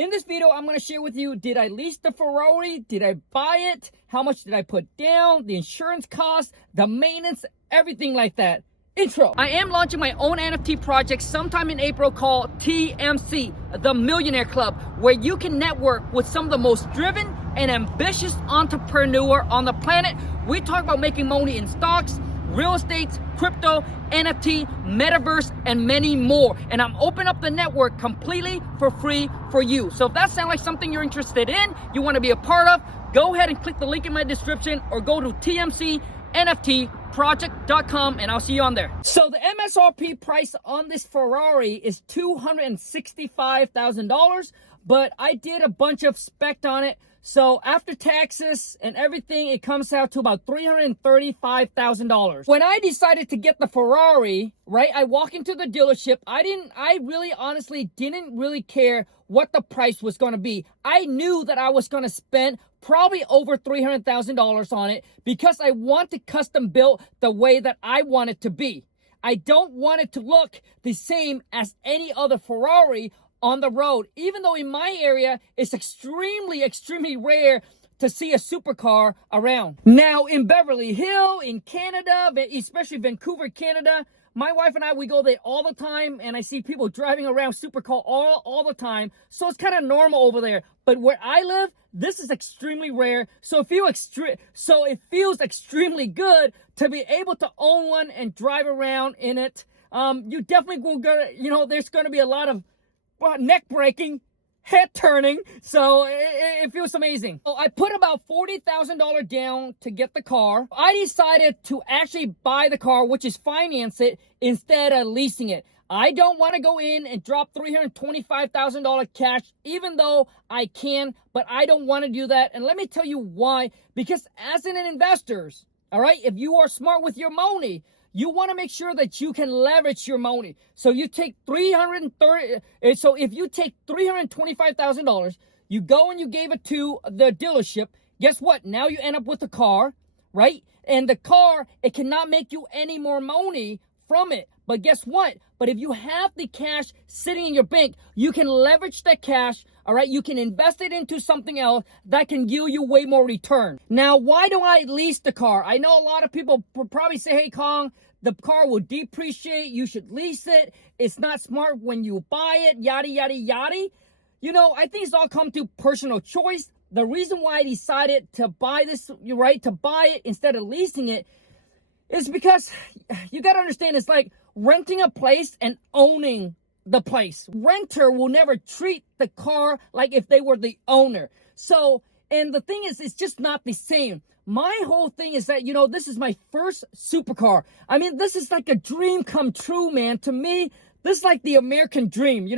In this video, I'm going to share with you, did I lease the Ferrari? Did I buy it? How much did I put down? The insurance cost, the maintenance, everything like that. Intro. I am launching my own NFT project sometime in April called TMC, the Millionaire Club, where you can network with some of the most driven and ambitious entrepreneur on the planet. We talk about making money in stocks, real estate, crypto, NFT, metaverse, and many more. And I'm opening up the network completely for free for you. So if that sounds like something you're interested in, you want to be a part of, go ahead and click the link in my description or go to tmcnftproject.com and I'll see you on there. So the MSRP price on this Ferrari is $265,000, but I did a bunch of spec on it. So after taxes and everything, it comes out to about $335,000. When I decided to get the Ferrari, right, I walk into the dealership. I really honestly didn't really care what the price was going to be. I knew that I was going to spend probably over $300,000 on it because I want to custom build the way that I want it to be. I don't want it to look the same as any other Ferrari on the road, even though in my area it's extremely rare to see a supercar around. Now in Beverly Hills, in Canada, especially Vancouver, Canada, my wife and I, we go there all the time, and I see people driving around supercar all the time. So it's kind of normal over there. But where I live, this is extremely rare. So it feels extremely good to be able to own one and drive around in it. You definitely will go. There's going to be a lot of neck breaking, head turning, so it feels amazing. So I put about $40,000 down to get the car. I decided to actually buy the car, which is finance it, instead of leasing it. I don't want to go in and drop $325,000 cash, even though I can, but I don't want to do that. And let me tell you why. Because as an investor, all right, if you are smart with your money, you want to make sure that you can leverage your money. So you take so if you take $325,000, you go and you gave it to the dealership, guess what? Now you end up with a car, right? And the car, it cannot make you any more money from it. But guess what? But if you have the cash sitting in your bank, you can leverage that cash, all right? You can invest it into something else that can yield you way more return. Now, why do I lease the car? I know a lot of people probably say, hey, Khang, the car will depreciate. You should lease it. It's not smart when you buy it, yada, yada, yada. I think it's all come to personal choice. The reason why I decided to buy this, right, to buy it instead of leasing it is because you got to understand, it's like renting a place and owning the place. Renter will never treat the car like if they were the owner. So, and the thing is, it's just not the same. My whole thing is that, this is my first supercar. I mean, this is like a dream come true, man. To me, this is like the American dream,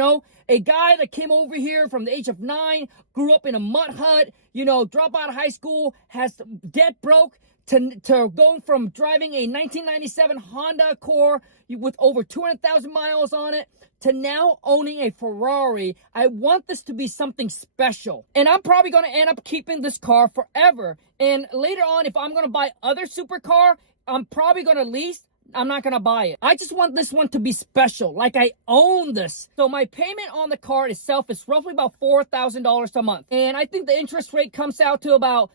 A guy that came over here from the age of 9, grew up in a mud hut, dropped out of high school, has debt broke, to going from driving a 1997 Honda Accord with over 200,000 miles on it to now owning a Ferrari. I want this to be something special. And I'm probably going to end up keeping this car forever. And later on, if I'm going to buy other supercar, I'm probably going to lease. I'm not going to buy it. I just want this one to be special, like I own this. So my payment on the car itself is roughly about $4,000 a month. And I think the interest rate comes out to about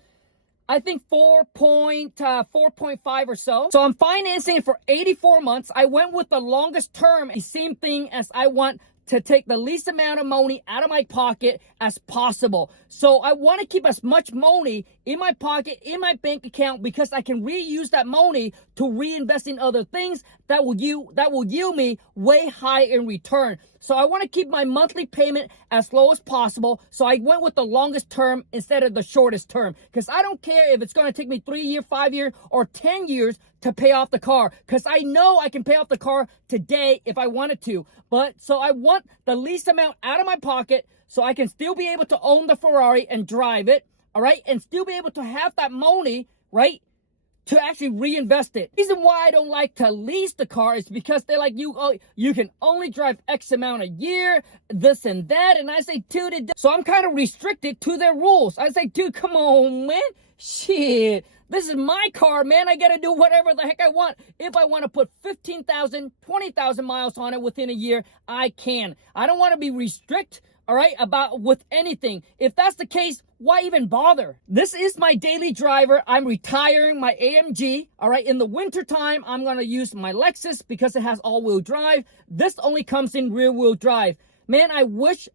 4.5 or so. So I'm financing it for 84 months. I went with the longest term, the same thing as I want to take the least amount of money out of my pocket as possible. So I want to keep as much money in my pocket, in my bank account, because I can reuse that money to reinvest in other things that will yield me way high in return. So I want to keep my monthly payment as low as possible. So I went with the longest term instead of the shortest term, because I don't care if it's going to take me 3 years, 5 years, or 10 years to pay off the car, because I know I can pay off the car today if I wanted to. But so I want the least amount out of my pocket so I can still be able to own the Ferrari and drive it, all right, and still be able to have that money, right, to actually reinvest it. The reason why I don't like to lease the car is because they're like, you can only drive X amount a year, this and that. And I say, dude, so I'm kind of restricted to their rules. I say, dude, come on, man. Shit. This is my car, man. I got to do whatever the heck I want. If I want to put 15,000, 20,000 miles on it within a year, I can. I don't want to be restrict all right, about with anything. If that's the case, why even bother? This is my daily driver. I'm retiring my AMG, all right? In the wintertime, I'm gonna use my Lexus because it has all-wheel drive. This only comes in rear-wheel drive. Man, I wish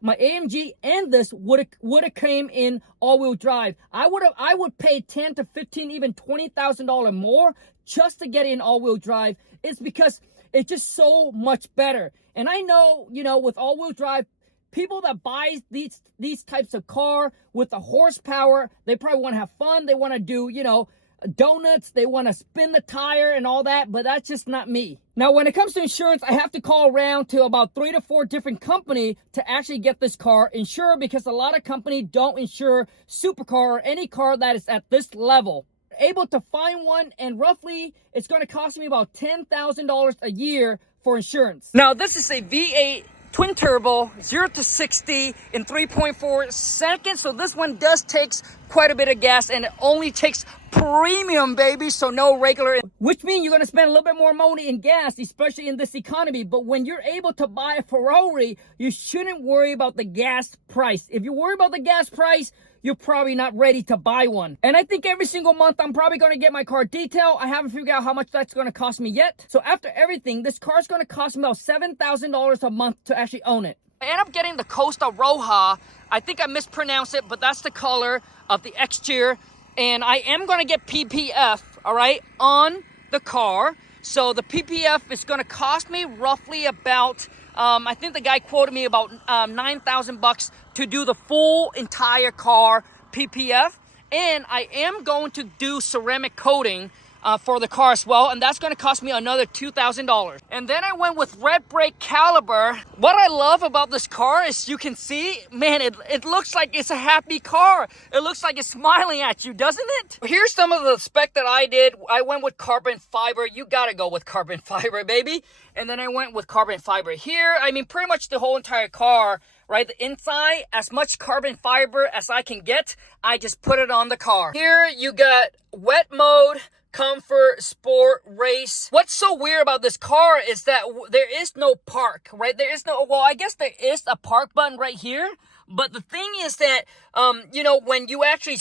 my AMG and this would have came in all-wheel drive. I would pay 10 to 15, even $20,000 more just to get in all-wheel drive. It's because it's just so much better. And I know, you know, with all-wheel drive, people that buy these types of car with the horsepower, they probably want to have fun. They want to do, you know, donuts, they want to spin the tire and all that, but that's just not me. Now, when it comes to insurance, I have to call around to about 3 to 4 different companies to actually get this car insured, because a lot of companies don't insure supercar or any car that is at this level. Able to find one, and roughly it's going to cost me about $10,000 a year for insurance. Now, this is a V8 twin turbo, 0 to 60 in 3.4 seconds. So this one does takes quite a bit of gas, and it only takes premium, baby, so no regular, which means you're going to spend a little bit more money in gas, especially in this economy. But when you're able to buy a Ferrari, you shouldn't worry about the gas price. If you worry about the gas price, you're probably not ready to buy one. And I think every single month I'm probably going to get my car detailed. I haven't figured out how much that's going to cost me yet. So after everything, this car is going to cost me about $7,000 a month to actually own it. I end up getting the Costa Roja. I think I mispronounced it, but that's the color of the exterior. And I am going to get PPF, all right, on the car. So the PPF is going to cost me roughly about, I think the guy quoted me about $9,000 to do the full entire car PPF. And I am going to do ceramic coating for the car as well, and that's going to cost me another $2,000. And then I went with red brake caliber. What I love about this car is you can see, man, it looks like it's a happy car. It looks like it's smiling at you, doesn't it? Here's some of the spec that I did. I went with carbon fiber. You gotta go with carbon fiber, baby. And then I went with carbon fiber here. I mean, pretty much the whole entire car, right? The inside, as much carbon fiber as I can get, I just put it on the car. Here you got wet mode, comfort, sport, race. What's so weird about this car is that there is no park, right? There is no, well, I guess there is a park button right here. But the thing is that, you know, when you actually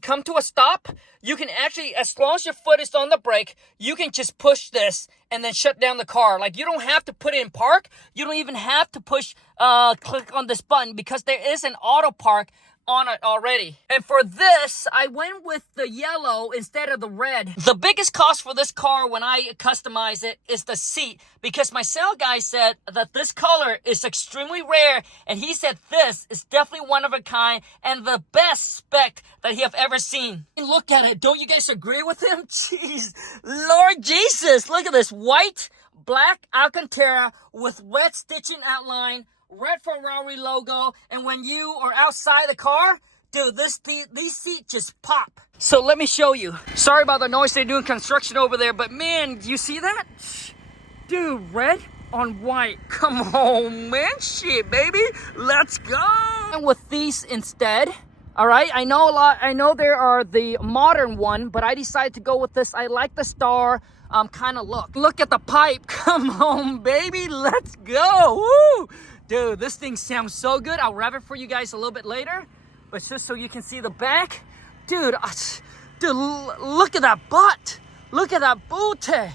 come to a stop, you can actually, as long as your foot is on the brake, you can just push this and then shut down the car. Like, you don't have to put it in park. You don't even have to push, click on this button, because there is an auto park on it already. And for this, I went with the yellow instead of the red. The biggest cost for this car when I customize it is the seat, because my sale guy said that this color is extremely rare, and he said this is definitely one of a kind and the best spec that he have ever seen. Look at it. Don't you guys agree with him? Jeez, Lord Jesus, look at this white, black Alcantara with red stitching outline, red Ferrari logo, and when you are outside the car, dude, these seats just pop. So let me show you. Sorry about the noise, they're doing construction over there, but man, you see that? Dude, red on white. Come on, man. Shit, baby. Let's go. And with these instead, all right, I know there are the modern one, but I decided to go with this. I like the star kind of look. Look at the pipe. Come on, baby. Let's go. Woo! Dude, this thing sounds so good. I'll wrap it for you guys a little bit later, but just so you can see the back. Dude, look at that butt. Look at that booty.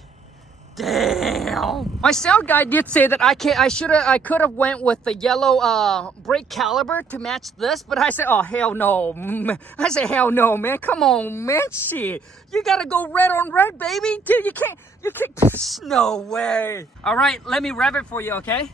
Damn. My sales guy did say that I could have went with the yellow brake caliber to match this, but I said, oh, hell no. I said, hell no, man. Come on, man. Shit. You gotta go red on red, baby. Dude, you can't, no way. All right, let me wrap it for you, okay?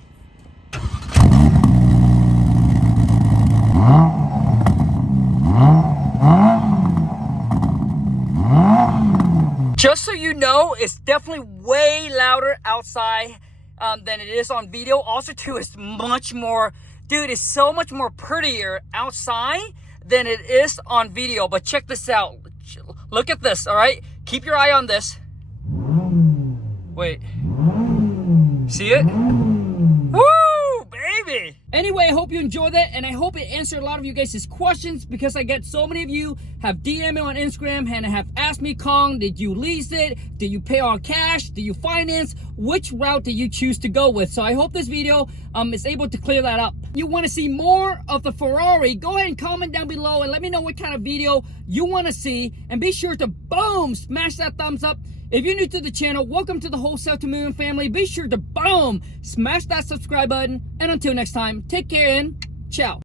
Just so you know, it's definitely way louder outside than it is on video. Also, too, it's much more, dude, it's so much more prettier outside than it is on video. But check this out. Look at this, all right? Keep your eye on this. Wait. See it? Woo, baby! Anyway, I hope you enjoyed that, and I hope it answered a lot of you guys' questions, because I get so many of you have DM'd me on Instagram and have asked me, Khang, did you lease it? Did you pay all cash? Did you finance? Which route did you choose to go with? So I hope this video is able to clear that up. If you want to see more of the Ferrari, go ahead and comment down below and let me know what kind of video you want to see, and be sure to boom, smash that thumbs up. If you're new to the channel, welcome to the Wholesale to Million family. Be sure to boom, smash that subscribe button, and until next time, take care and ciao.